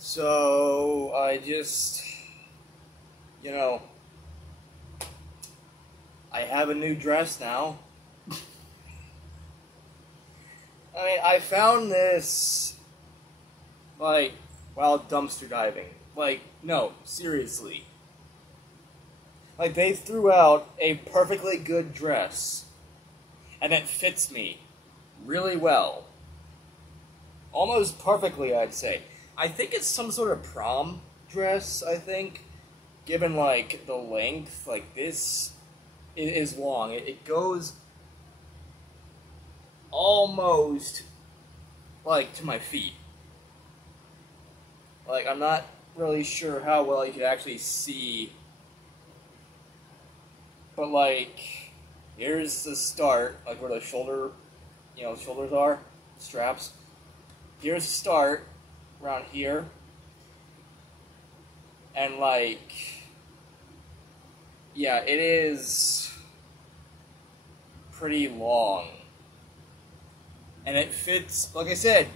So, I just, you know, I have a new dress now. I mean, I found this, like, while dumpster diving. Like, no, seriously. Like, they threw out a perfectly good dress, and it fits me really well. Almost perfectly, I'd say. I think it's some sort of prom dress, I think. Given, like, the length, like, this is long. It goes almost, like, to my feet. Like, I'm not really sure how well you could actually see. But, like, here's the start, like, where the shoulder, shoulders are, straps. Here's the start, around here. And, like, yeah, it is pretty long. And it fits, like I said,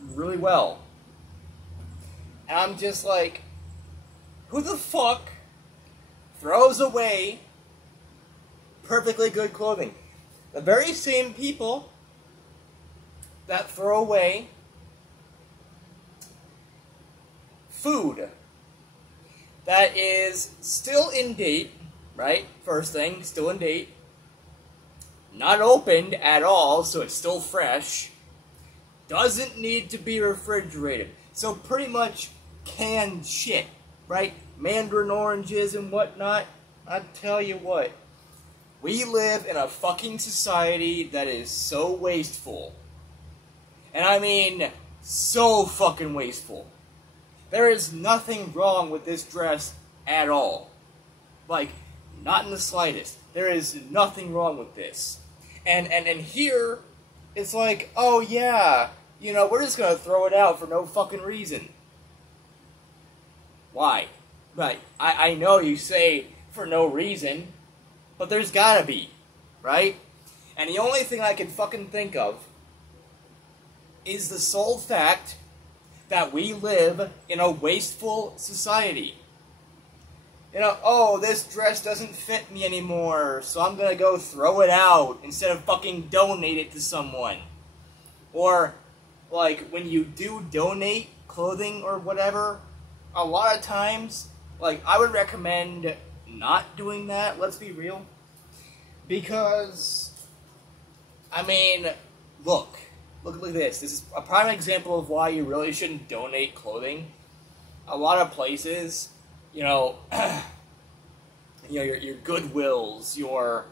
really well. And I'm just like, who the fuck throws away perfectly good clothing? The very same people that throw away food that is still in date, right? First thing, still in date. Not opened at all, so it's still fresh. Doesn't need to be refrigerated. So pretty much canned shit, right? Mandarin oranges and whatnot. I tell you what, we live in a fucking society that is so wasteful. And I mean, so fucking wasteful. There is nothing wrong with this dress at all. Like, not in the slightest. There is nothing wrong with this. And here, it's like, oh yeah, we're just gonna throw it out for no fucking reason. Why? Right, I know you say for no reason, but there's gotta be, right? And the only thing I can fucking think of is the sole fact that we live in a wasteful society. Oh, this dress doesn't fit me anymore, so I'm gonna go throw it out instead of fucking donate it to someone. Or, like, when you do donate clothing or whatever, a lot of times, like, I would recommend not doing that, let's be real. Because, I mean, look at this. This is a prime example of why you really shouldn't donate clothing. A lot of places, your Goodwills, your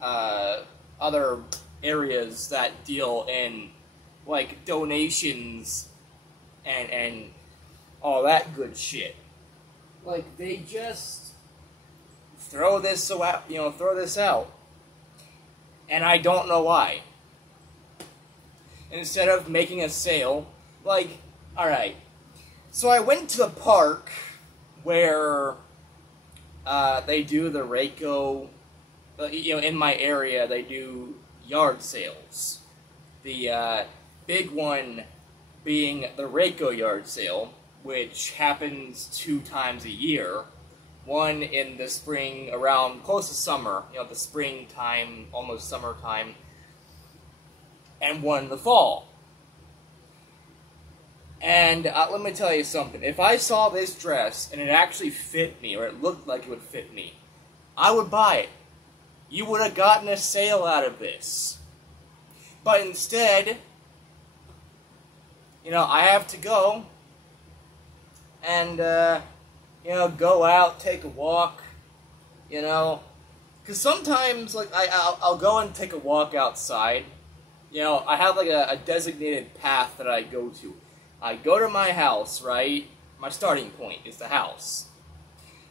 other areas that deal in, like, donations and all that good shit. Like, they just throw this out. And I don't know why. Instead of making a sale, like, alright. So I went to the park where they do the Reiko, in my area, they do yard sales. The big one being the Reiko yard sale, which happens 2 times a year. One in the spring, around close to summer, the springtime, almost summertime, and one in the fall. And let me tell you something. If I saw this dress and it actually fit me, or it looked like it would fit me, I would buy it. You would have gotten a sale out of this. But instead, I have to go and, go out, take a walk, Because sometimes, like, I'll go and take a walk outside. I have, like, a designated path that I go to. I go to my house, right? My starting point is the house.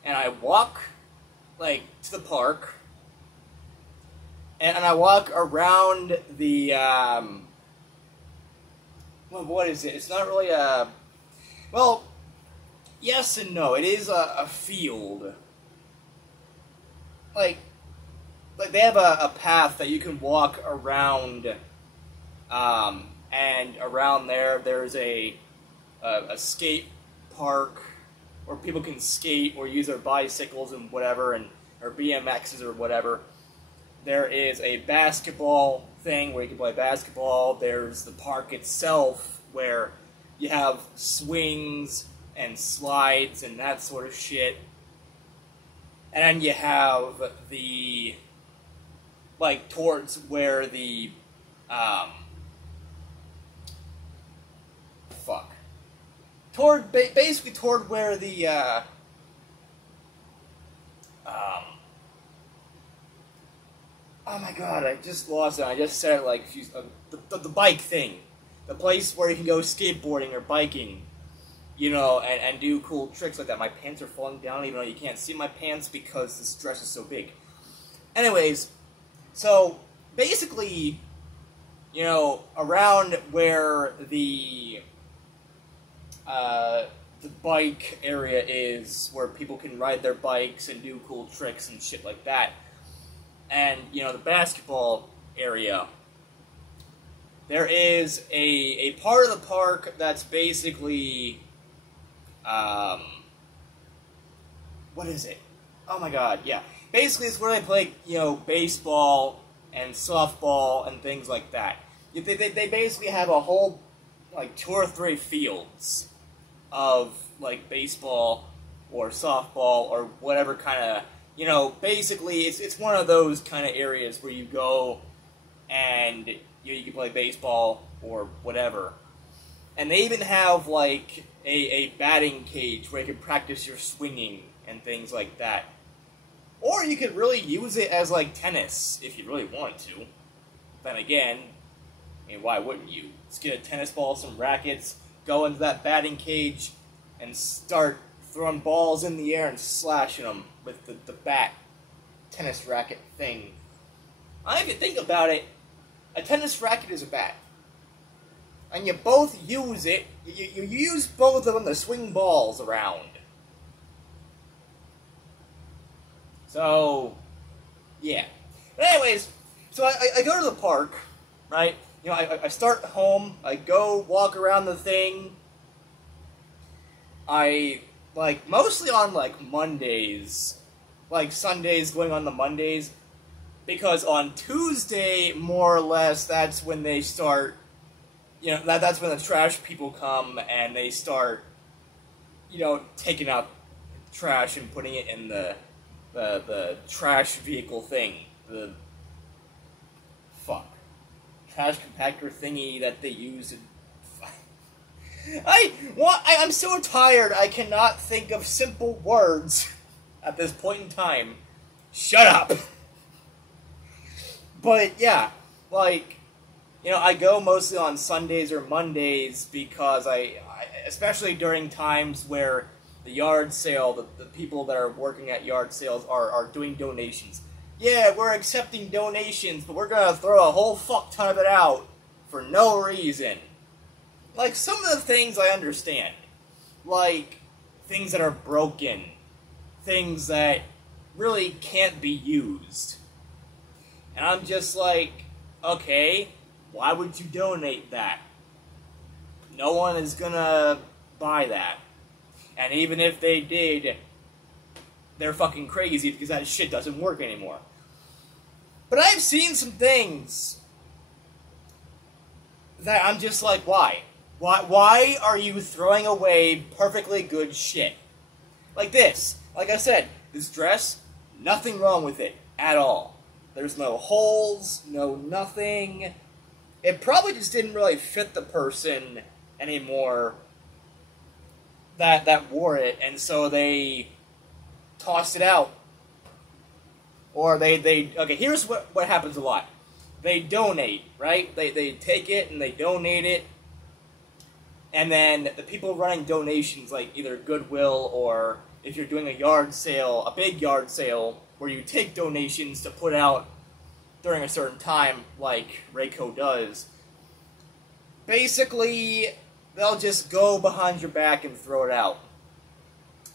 And I walk, like, to the park. And I walk around the, well, what is it? It's not really a, well, yes and no. It is a field. Like they have a path that you can walk around, and around there's a skate park where people can skate or use their bicycles and whatever, or BMXs or whatever. There is a basketball thing where you can play basketball. There's the park itself where you have swings and slides and that sort of shit. And then you have the, like, towards where the, basically toward where the, oh my god, I just lost it. I just said it like, the bike thing. The place where you can go skateboarding or biking, you know, and do cool tricks like that. My pants are falling down even though you can't see my pants because this dress is so big. Anyways, so basically, you know, around where the bike area is, where people can ride their bikes and do cool tricks and shit like that, and, you know, the basketball area, there is a part of the park that's basically, what is it? Oh my god, yeah. Basically, it's where they play, you know, baseball and softball and things like that. They basically have a whole, like, 2 or 3 fields of, like, baseball or softball or whatever kind of, you know, basically, it's one of those kind of areas where you go and, you know, you can play baseball or whatever. And they even have, like, a batting cage where you can practice your swinging and things like that. Or you could really use it as, like, tennis, if you really wanted to. Then again, I mean, why wouldn't you? Just get a tennis ball, some rackets, go into that batting cage, and start throwing balls in the air and slashing them with the bat tennis racket thing. If you think about it, a tennis racket is a bat. And you both use it, you use both of them to swing balls around. So, yeah. But anyways, so I go to the park, right? You know, I start home, I go walk around the thing. I, like, mostly on, like, Mondays, like, Sundays going on the Mondays, because on Tuesday, more or less, that's when they start, you know, that's when the trash people come and they start, you know, taking out trash and putting it in the trash vehicle thing, the trash compactor thingy that they use. I'm so tired. I cannot think of simple words at this point in time. Shut up. But yeah, like, you know, I go mostly on Sundays or Mondays because especially during times where the yard sale, the people that are working at yard sales are doing donations. Yeah, we're accepting donations, but we're gonna throw a whole fuck ton of it out for no reason. Like, some of the things I understand. Like, things that are broken. Things that really can't be used. And I'm just like, okay, why would you donate that? No one is gonna buy that. And even if they did, they're fucking crazy because that shit doesn't work anymore. But I've seen some things that I'm just like, why? Why are you throwing away perfectly good shit? Like this. Like I said, this dress, nothing wrong with it at all. There's no holes, no nothing. It probably just didn't really fit the person anymore that wore it, and so they tossed it out. Or okay, here's what happens a lot. They donate, right? They take it and they donate it, and then the people running donations, like either Goodwill or if you're doing a yard sale, a big yard sale, where you take donations to put out during a certain time, like Rayco does, basically, they'll just go behind your back and throw it out.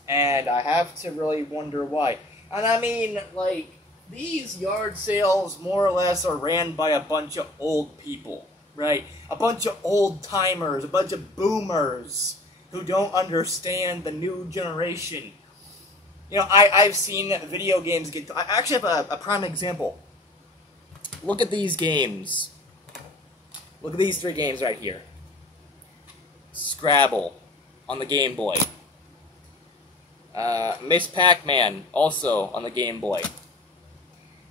And I have to really wonder why. And I mean, like, these yard sales more or less are ran by a bunch of old people, right? A bunch of old-timers, a bunch of boomers. who don't understand the new generation. You know, I've seen video games get... I actually have a prime example. Look at these games. Look at these 3 games right here. Scrabble on the Game Boy. Miss Pac-Man, also on the Game Boy.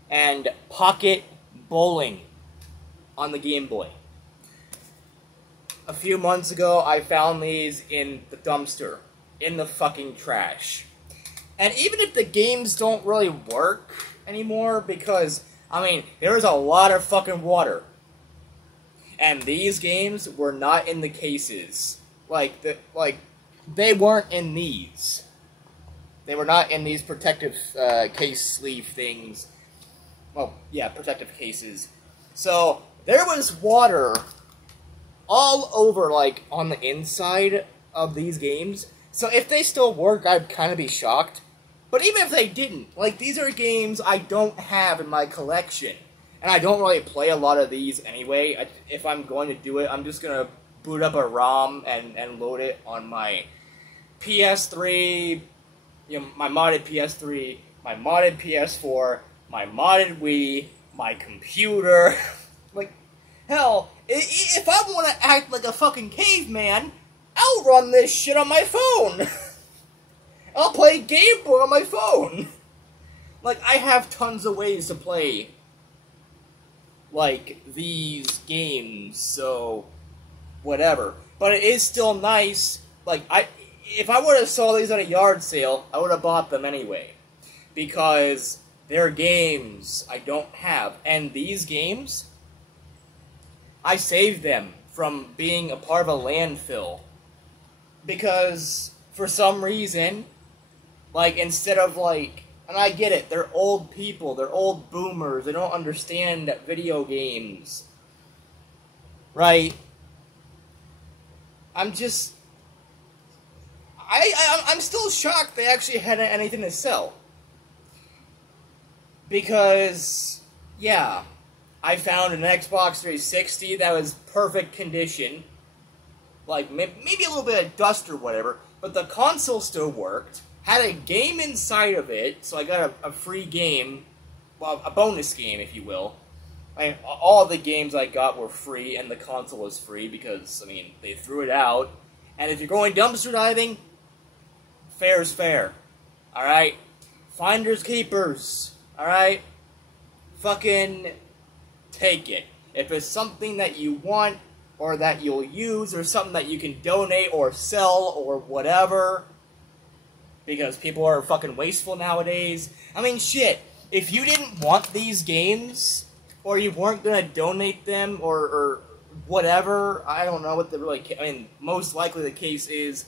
And Pocket Bowling on the Game Boy. A few months ago, I found these in the dumpster. In the fucking trash. And even if the games don't really work anymore, because, I mean, there's a lot of fucking water. And these games were not in the cases. They weren't in these. They were not in these protective case sleeve things. Well, yeah, protective cases. So, there was water all over, like, on the inside of these games. So if they still work, I'd kind of be shocked. But even if they didn't, like, these are games I don't have in my collection. And I don't really play a lot of these anyway. If I'm going to do it, I'm just going to boot up a ROM and load it on my PS3, you know, my modded PS3, my modded PS4, my modded Wii, my computer. Like, hell, if I want to act like a fucking caveman, I'll run this shit on my phone. I'll play Game Boy on my phone. Like, I have tons of ways to play, like, these games, so whatever. But it is still nice. Like, if I would have saw these at a yard sale, I would have bought them anyway. Because they're games I don't have. And these games, I saved them from being a part of a landfill. Because, for some reason, like, instead of, like, and I get it, they're old people, they're old boomers, they don't understand video games. Right? I'm just... I'm still shocked they actually had anything to sell. Because, yeah, I found an Xbox 360 that was perfect condition. Like, maybe a little bit of dust or whatever, but the console still worked. Had a game inside of it, so I got a free game, well, a bonus game, if you will. I mean, all the games I got were free, and the console was free, because, I mean, they threw it out. And if you're going dumpster diving, fair's fair. Alright? Finders keepers. Alright? Fucking take it. If it's something that you want, or that you'll use, or something that you can donate or sell, or whatever, because people are fucking wasteful nowadays. I mean, shit, if you didn't want these games, or you weren't gonna donate them, or whatever, I don't know what the really, I mean, most likely the case is,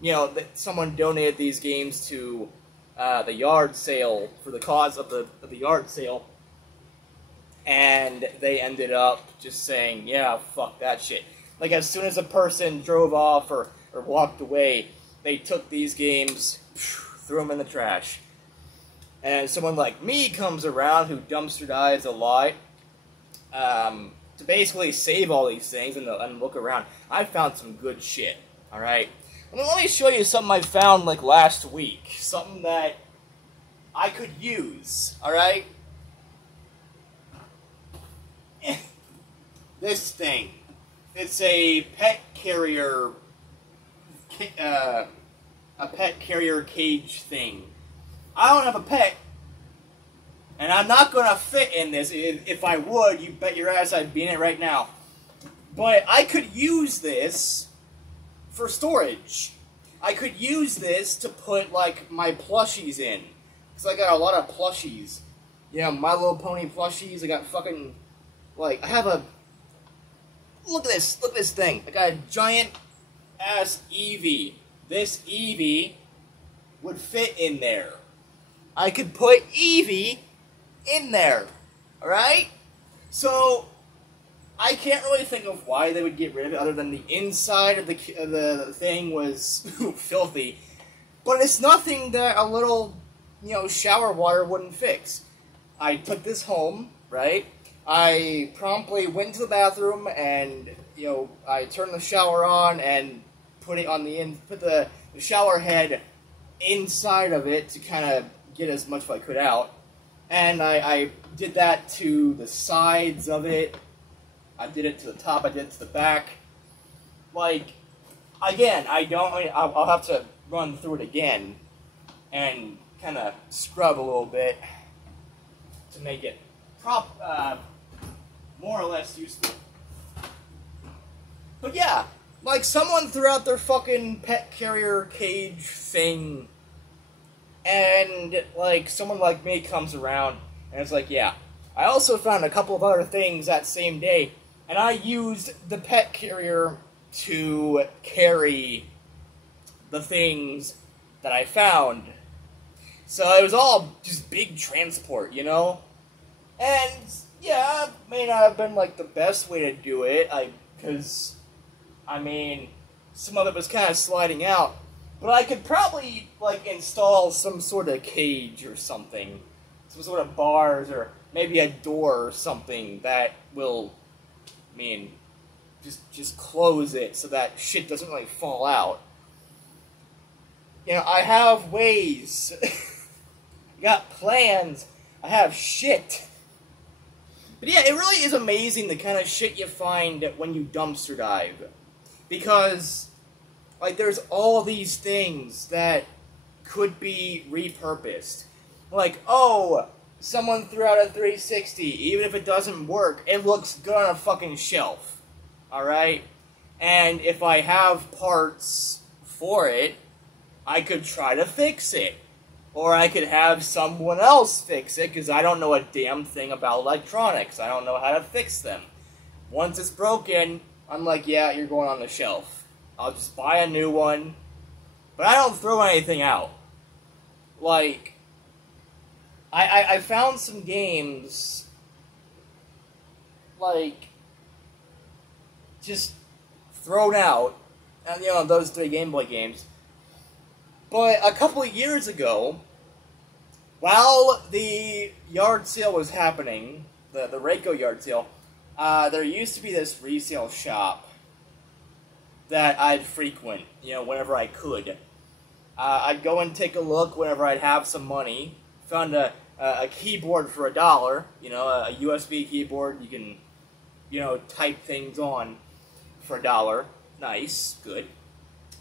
you know, that someone donated these games to the yard sale, for the cause of the yard sale, and they ended up just saying, yeah, fuck that shit. Like, as soon as a person drove off or walked away, they took these games, threw them in the trash. And someone like me comes around who dumpster dives a lot, to basically save all these things and look around. I found some good shit, alright? Let me show you something I found, like, last week. Something that I could use, alright? This thing. It's a pet carrier, a pet carrier cage thing. I don't have a pet, and I'm not gonna fit in this. If I would, you bet your ass I'd be in it right now. But I could use this for storage. I could use this to put, like, my plushies in. Because I got a lot of plushies. You know, My Little Pony plushies. I got fucking, like, I have a... Look at this thing. I got a giant-ass Eevee. This Eevee would fit in there. I could put Eevee in there. Alright? So, I can't really think of why they would get rid of it, other than the inside of the thing was filthy. But it's nothing that a little, you know, shower water wouldn't fix. I took this home, right? I promptly went to the bathroom and, you know, I turned the shower on and put it on put the shower head inside of it to kind of get as much as I could out. And I did that to the sides of it. I did it to the top. I did it to the back. Like, again, I'll have to run through it again and kind of scrub a little bit to make it more or less useful. But yeah, like someone threw out their fucking pet carrier cage thing, and like someone like me comes around and it's like, yeah, I also found a couple of other things that same day, and I used the pet carrier to carry the things that I found. So it was all just big transport, you know? And yeah, it may not have been like the best way to do it, because I mean, some of it was kind of sliding out, but I could probably like install some sort of cage or something, some sort of bars, or maybe a door or something that will, I mean, just close it so that shit doesn't really fall out. You know, I have ways. I got plans. I have shit. But yeah, it really is amazing the kind of shit you find when you dumpster dive. Because, like, there's all these things that could be repurposed. Like, oh, someone threw out a 360. Even if it doesn't work, it looks good on a fucking shelf. Alright? And if I have parts for it, I could try to fix it. Or I could have someone else fix it, because I don't know a damn thing about electronics. I don't know how to fix them. Once it's broken, I'm like, yeah, you're going on the shelf. I'll just buy a new one. But I don't throw anything out. Like, I found some games, like, just thrown out. And, you know, those 3 Game Boy games. But a couple of years ago, while the yard sale was happening, the Reiko yard sale, there used to be this resale shop that I'd frequent, you know, whenever I could. I'd go and take a look whenever I'd have some money. Found a keyboard for $1, you know, a USB keyboard you can, you know, type things on for $1. Nice, good.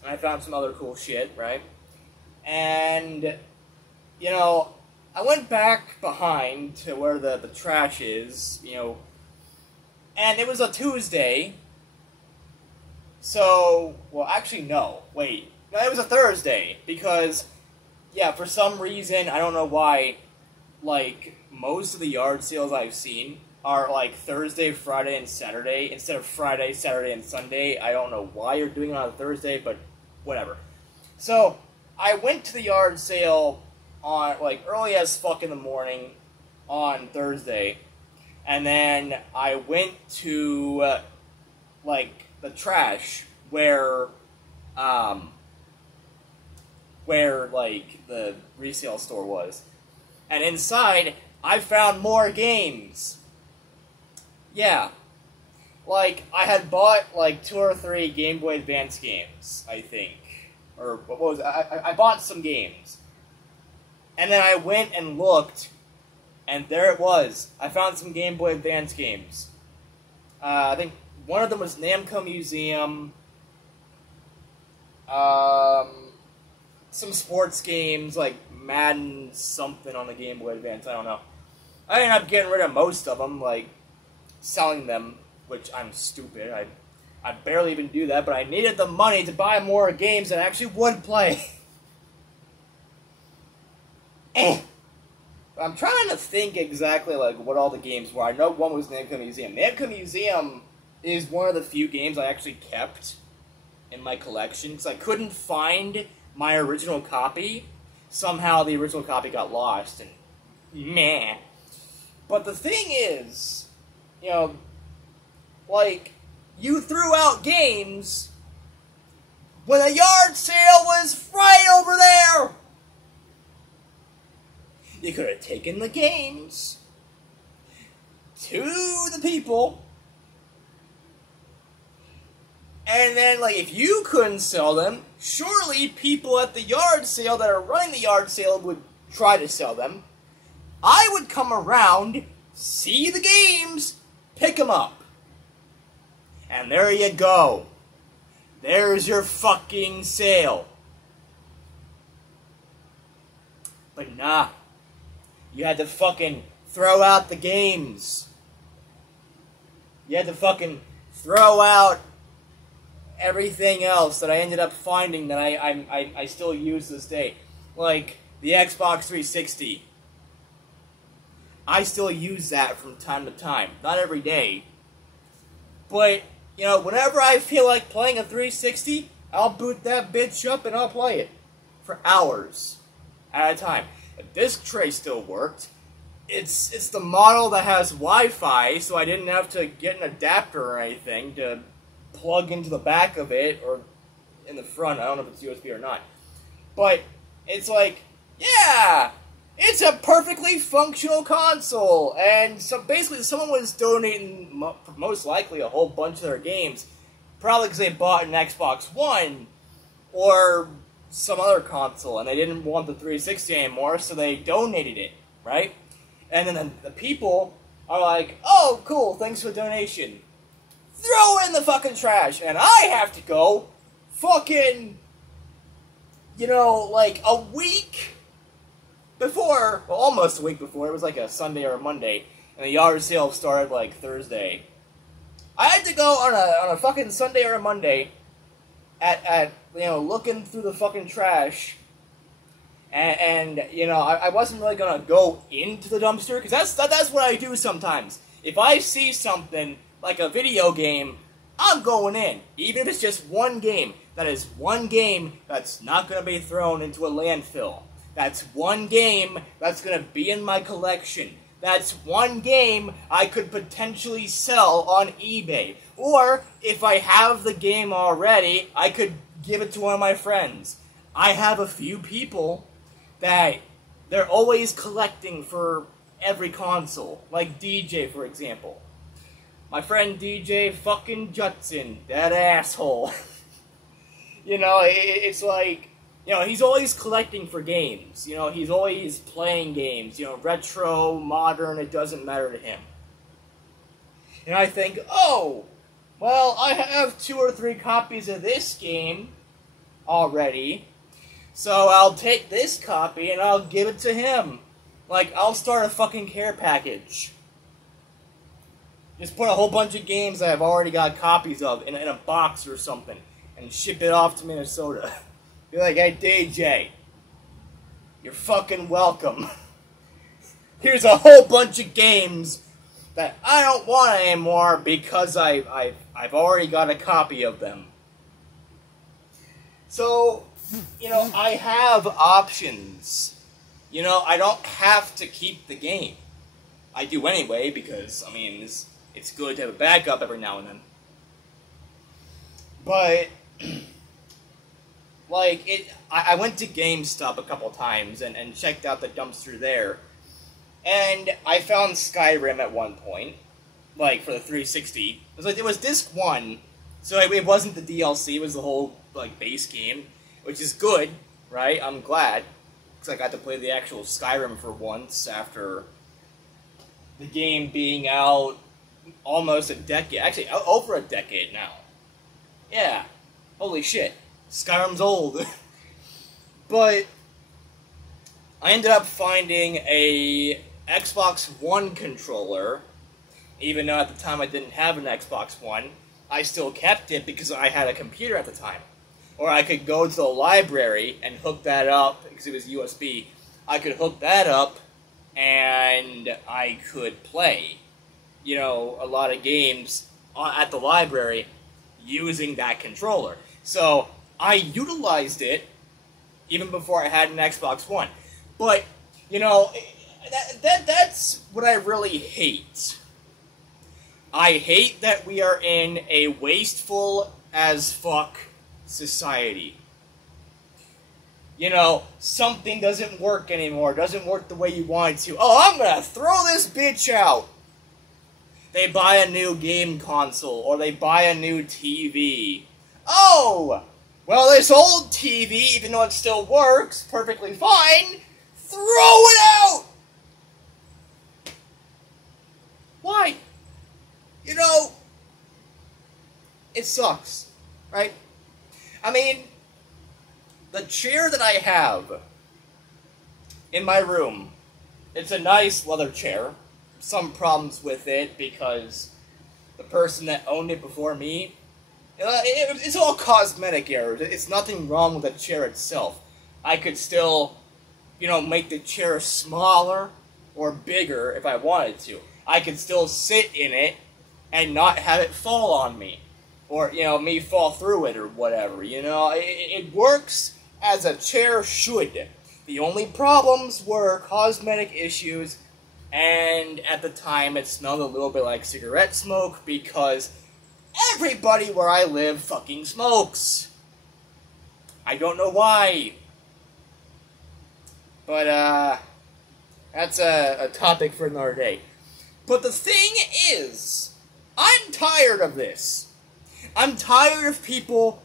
And I found some other cool shit, right? And, you know, I went back behind to where the trash is, you know, and it was a Tuesday. So, well, actually, no, wait. No, it was a Thursday, because, yeah, for some reason, I don't know why, like, most of the yard sales I've seen are, like, Thursday, Friday, and Saturday, instead of Friday, Saturday, and Sunday. I don't know why you're doing it on a Thursday, but whatever. So, I went to the yard sale on, like, early as fuck in the morning on Thursday, and then I went to, like, the trash where, like, the resale store was. And inside, I found more games. Yeah. Like, I had bought, like, 2 or 3 Game Boy Advance games, I think. Or, what was it? I bought some games. And then I went and looked, and there it was. I found some Game Boy Advance games. I think one of them was Namco Museum. Some sports games, like Madden something on the Game Boy Advance, I don't know. I ended up getting rid of most of them, like, selling them, which I'm stupid. I barely even do that, but I needed the money to buy more games that I actually would play. I'm trying to think exactly, like, what all the games were. I know one was Namco Museum. Namco Museum is one of the few games I actually kept in my collection, because I couldn't find my original copy. Somehow the original copy got lost, and meh. But the thing is, you know, like, you threw out games when a yard sale was right over there! You could have taken the games to the people And then, like, if you couldn't sell them, surely people at the yard sale that are running the yard sale would try to sell them. I would come around, see the games, pick them up. And there you go. There's your fucking sale. But nah. You had to fucking throw out the games. You had to fucking throw out everything else that I ended up finding that I still use this day. Like the Xbox 360. I still use that from time to time. Not every day. But, you know, whenever I feel like playing a 360, I'll boot that bitch up and I'll play it. For hours at a time. The disc tray still worked. It's the model that has Wi-Fi, so I didn't have to get an adapter or anything to plug into the back of it, or in the front. I don't know if it's USB or not. But it's like, yeah, it's a perfectly functional console. And so basically someone was donating, most likely, a whole bunch of their games, probably because they bought an Xbox One or some other console, and they didn't want the 360 anymore, so they donated it, right? And then the people are like, oh, cool, thanks for the donation. Throw it in the fucking trash, and I have to go fucking, you know, like a week before, well, almost a week before, it was like a Sunday or a Monday, and the yard sale started like Thursday. I had to go on a fucking Sunday or a Monday at you know, looking through the fucking trash, and you know, I wasn't really gonna go into the dumpster, because that's what I do sometimes. If I see something, like a video game, I'm going in. Even if it's just one game. That is one game that's not gonna be thrown into a landfill. That's one game that's gonna be in my collection. That's one game I could potentially sell on eBay. Or, if I have the game already, I could give it to one of my friends. I have a few people that they're always collecting for every console. Like DJ, for example. My friend DJ fucking Judson, that asshole. You know, it's like, you know, he's always collecting for games. You know, he's always playing games. You know, retro, modern, it doesn't matter to him. And I think, oh, well, I have 2 or 3 copies of this game already, so I'll take this copy and I'll give it to him. Like, I'll start a fucking care package. Just put a whole bunch of games that I've already got copies of in a box or something, and ship it off to Minnesota. Be like, hey, DJ, you're fucking welcome. Here's a whole bunch of games that I don't want anymore because I've already got a copy of them. So, you know, I have options. You know, I don't have to keep the game. I do anyway because, I mean, it's good to have a backup every now and then. But, like, I went to GameStop a couple times and checked out the dumpster there. And I found Skyrim at one point, like, for the 360. It was like, it was disc 1, so it wasn't the DLC, it was the whole, like, base game, which is good, right? I'm glad, because I got to play the actual Skyrim for once after the game being out almost a decade, actually, over a decade now. Yeah, holy shit, Skyrim's old. But I ended up finding a Xbox One controller, even though at the time I didn't have an Xbox One. I still kept it because I had a computer at the time. Or I could go to the library and hook that up, because it was USB. I could hook that up, and I could play, you know, a lot of games at the library using that controller. So I utilized it even before I had an Xbox One. But, you know, that's what I really hate. I hate that we are in a wasteful as fuck society. You know, something doesn't work anymore, doesn't work the way you want it to. Oh, I'm gonna throw this bitch out! They buy a new game console, or they buy a new TV, oh, well, this old TV, even though it still works perfectly fine, throw it out! Why? You know, it sucks, right? I mean, the chair that I have in my room, it's a nice leather chair. Some problems with it because the person that owned it before me, it's all cosmetic errors. It's nothing wrong with the chair itself. I could still, make the chair smaller or bigger if I wanted to. I could still sit in it and not have it fall on me. Or, me fall through it or whatever, It works as a chair should. The only problems were cosmetic issues, and at the time it smelled a little bit like cigarette smoke because everybody where I live fucking smokes. I don't know why. But, that's a topic for another day. But the thing is, I'm tired of this. I'm tired of people,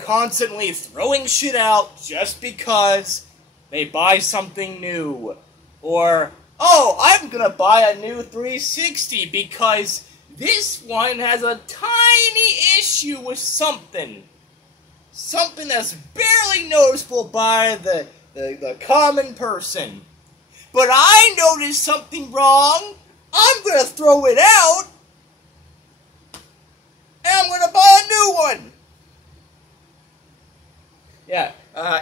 constantly throwing shit out just because they buy something new. Or, oh, I'm gonna buy a new 360 because this one has a tiny issue with something. Something that's barely noticeable by the common person. But I noticed something wrong, I'm gonna throw it out, and I'm gonna buy a new one. Yeah,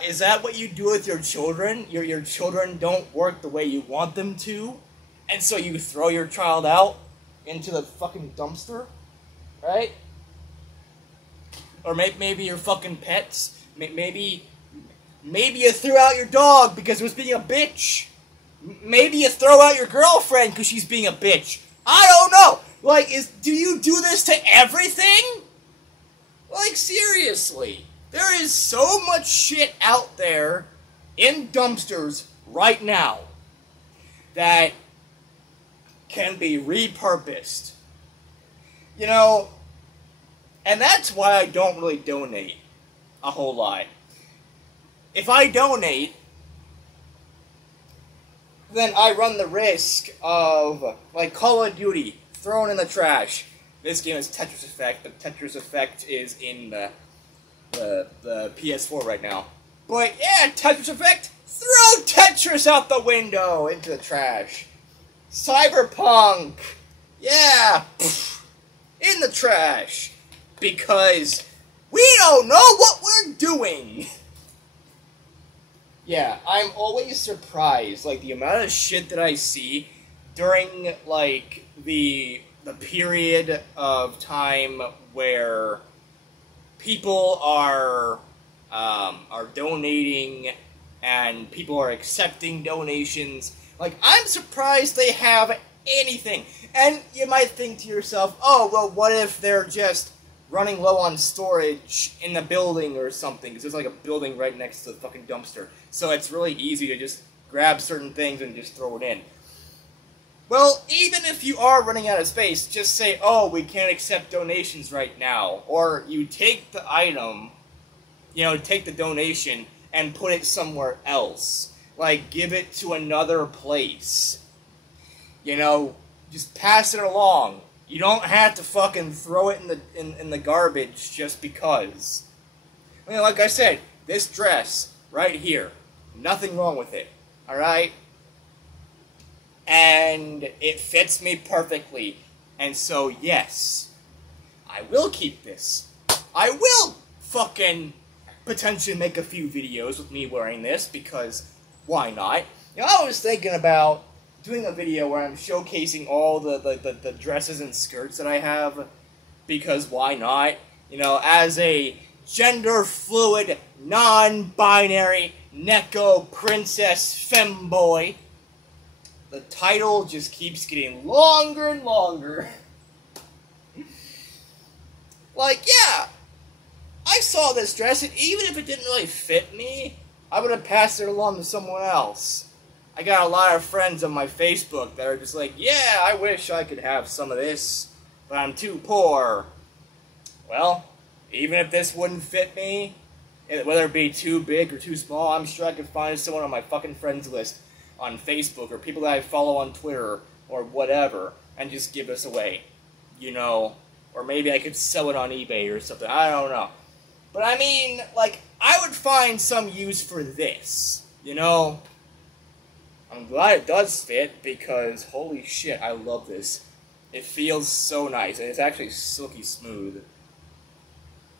is that what you do with your children? Your children don't work the way you want them to, and so you throw your child out into the fucking dumpster, right? Or maybe your fucking pets. Maybe you threw out your dog because it was being a bitch. Maybe you throw out your girlfriend because she's being a bitch. I don't know. Like, do you do this to everything? Like, seriously. There is so much shit out there in dumpsters right now that can be repurposed. And that's why I don't really donate a whole lot. If I donate, then I run the risk of, like, Call of Duty, thrown in the trash. This game is Tetris Effect. The Tetris Effect is in the PS4 right now. But yeah, Tetris Effect, throw Tetris out the window into the trash. Cyberpunk, yeah, in the trash. Because we don't know what we're doing. Yeah, I'm always surprised, like, the amount of shit that I see during, like, the period of time where people are donating and people are accepting donations. Like, I'm surprised they have anything. And you might think to yourself, oh, well, what if they're just running low on storage in the building or something? Because there's, like, a building right next to the fucking dumpster. So it's really easy to just grab certain things and just throw it in. Well, even if you are running out of space, just say, oh, we can't accept donations right now. Or you take the item, take the donation and put it somewhere else. Like, give it to another place. Just pass it along. You don't have to fucking throw it in the garbage just because. Like I said, this dress right here, nothing wrong with it, alright? And it fits me perfectly. And so, yes, I will keep this. I will fucking potentially make a few videos with me wearing this, because why not? I was thinking about doing a video where I'm showcasing all the dresses and skirts that I have, because why not? As a gender-fluid, non-binary, Neko princess femboy, the title just keeps getting longer and longer. Like, yeah, I saw this dress, and even if it didn't really fit me, I would have passed it along to someone else. I got a lot of friends on my Facebook that are just like, yeah, I wish I could have some of this, but I'm too poor. Well, Even if this wouldn't fit me, whether it be too big or too small, I'm sure I could find someone on my fucking friends list on Facebook or people that I follow on Twitter or whatever and just give this away. You know, or maybe I could sell it on eBay or something. I don't know. But I mean, like, I would find some use for this, you know? I'm glad it does fit because, holy shit, I love this. It feels so nice, and it's actually silky smooth.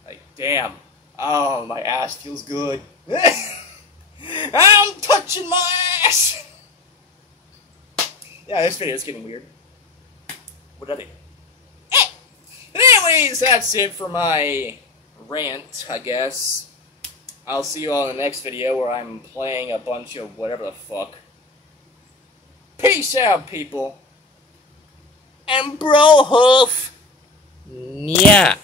Like, damn. Oh, my ass feels good. I'm touching my ass! Yeah, this video is getting weird. What are they? But anyways, that's it for my rant, I guess. I'll see you all in the next video where I'm playing a bunch of whatever the fuck. Peace out, people. And bro hoof. Yeah.